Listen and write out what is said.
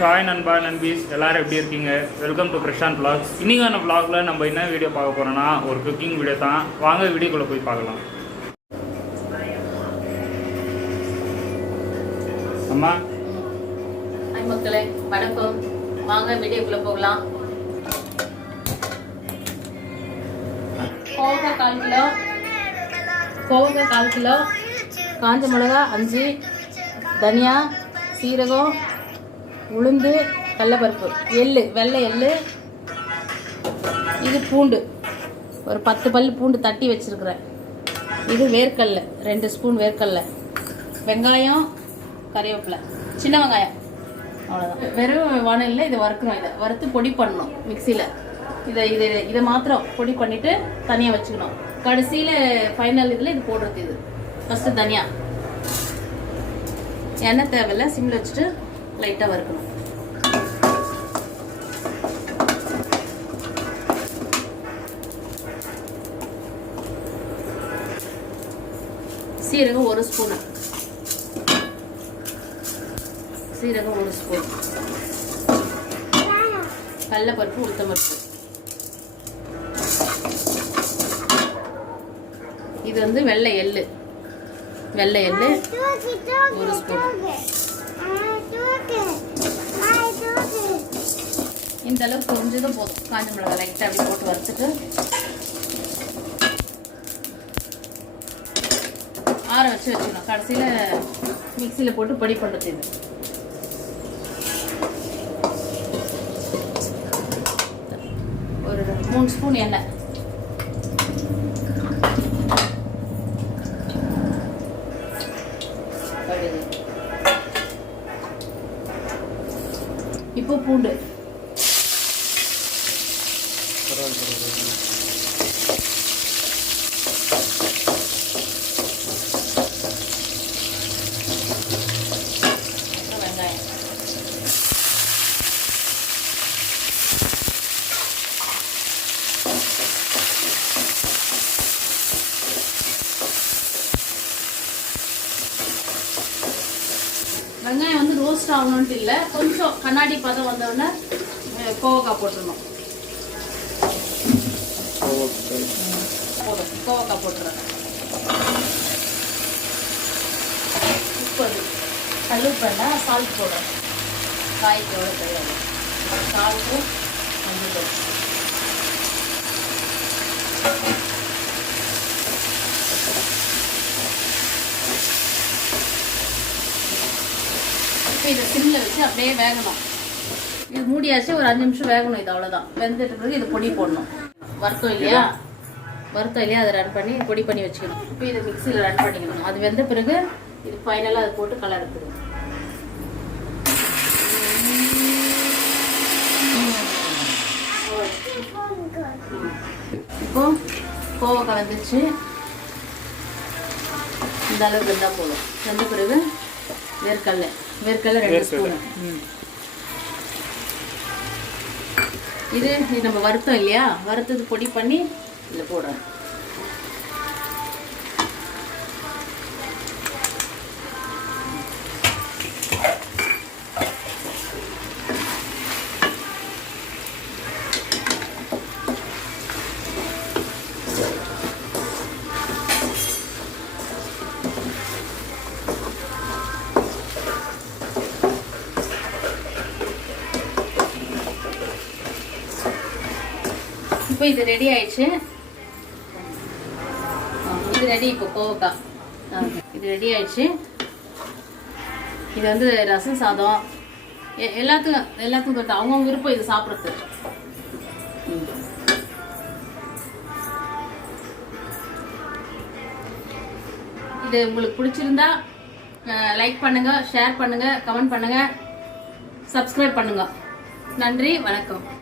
Hi நண்பா நண்பீஸ் எல்லாரும் எப்படி இருக்கீங்க? Welcome to Prashanth vlogs. இன்னைக்கான vlogல நம்ம என்ன வீடியோ பார்க்க போறோம்னா ஒரு குக்கிங் வீடியோ தான். வாங்க வீடியோக்குள்ள போய் பார்க்கலாம். அம்மா ஹாய் மக்களே, வணக்கம். வாங்க வீடியோக்குள்ள போகலாம். கோவக்காய் 1/4 கிலோ, காஞ்ச மிளகா 5, தனியா, சீரகம், உளுந்து, கடலைப்பருப்பு, எள்ளு, வெள்ளை எள்ளு, இது பூண்டு ஒரு 10 பல் பூண்டு தட்டி வச்சிருக்கிறேன். இது வேர்க்கடலை 2 ஸ்பூன் வேர்க்கடலை, வெங்காயம், கறிவேப்பிலை, சின்ன வெங்காயம், அவ்வளோதான். வெறும் வானலில் இதை வறுக்கணும். இதை வறுத்து பொடி பண்ணணும் மிக்சியில். இதை மாத்திரம் பொடி பண்ணிவிட்டு தனியாக வச்சுக்கணும். கடைசியில் ஃபைனல் இதில் இது போடுறது. இது ஃபஸ்ட்டு தனியா எண்ணெய் தேவையில்லை, சிம்மில் வச்சுட்டு லைட்டாக வறுக்கணும். சீரகம் 1 ஸ்பூனு, சீரகம் 1 ஸ்பூன், கடலைப்பருப்பு, உளுத்தம்பருப்பு. இது வந்து வெள்ளை எள்ளு, வெள்ளை எள்ளு 1 ஸ்பூன். இந்த அளவுக்கு கொஞ்சம் போதும். காஞ்ச மிளகாய் லைட்டாக அப்படி போட்டு வறுத்துட்டு ஆற வச்சு வச்சுக்கணும். கடைசியில் மிக்சியில் போட்டு பொடி பண்ணுறது. இது ஒரு 3 ஸ்பூன் எண்ணெய், இப்போ பூண்டு, வெங்காயம், வெங்காயம் வந்து ரோஸ்ட் ஆகணும்ட்டு இல்லை, கொஞ்சம் கண்ணாடி பதம் வந்தோடனே கோவக்காய் போட்டுடணும். போதும், கோவக்காய் போட்டுறேன். உப்பு, கல்லுப்பெண்ணா, சால்ட் போடுறேன். காய்க்கு எவ்வளோ தெரியாது, சால்ட்டு, மஞ்சள். இப்போ இதை சிம்மில் வச்சு அப்படியே வேகணும். இது மூடியாச்சு, ஒரு 5 நிமிஷம் வேகணும். இது அவ்வளோதான். வெந்துட்டு பிறகு இது பொடி போடணும். வறுத்தோம் இல்லையா, அதை ரன் பண்ணி பொடி பண்ணி வச்சுக்கணும். இப்போ இதை மிக்சியில் ரன் பண்ணிக்கணும். அது வெந்த பிறகு இது ஃபைனலாக அதை போட்டு கலர் எடுத்துக்கணும். இப்போ கோவக்காய் வந்துச்சு. இந்த அளவுக்கு இருந்தால் போதும். வெந்த பிறகு வேர்க்கடலை 2 ஸ்பூன். இது நம்ம வறுத்தோம் இல்லையா, வறுத்தது பொடி பண்ணி இதில் போடுறோம். இப்போ இது ரெடி ஆயிடுச்சு. இது ரெடி. இப்போ கோவக்காய் இது ரெடி ஆயிடுச்சு. இது வந்து ரசம் சாதம் எல்லாத்துக்கும் தொட்டு அவங்கவுங்க விருப்பம் இது சாப்பிட்றது. இது உங்களுக்கு பிடிச்சிருந்தா லைக் பண்ணுங்க, ஷேர் பண்ணுங்க, கமெண்ட் பண்ணுங்க, சப்ஸ்கிரைப் பண்ணுங்க. நன்றி, வணக்கம்.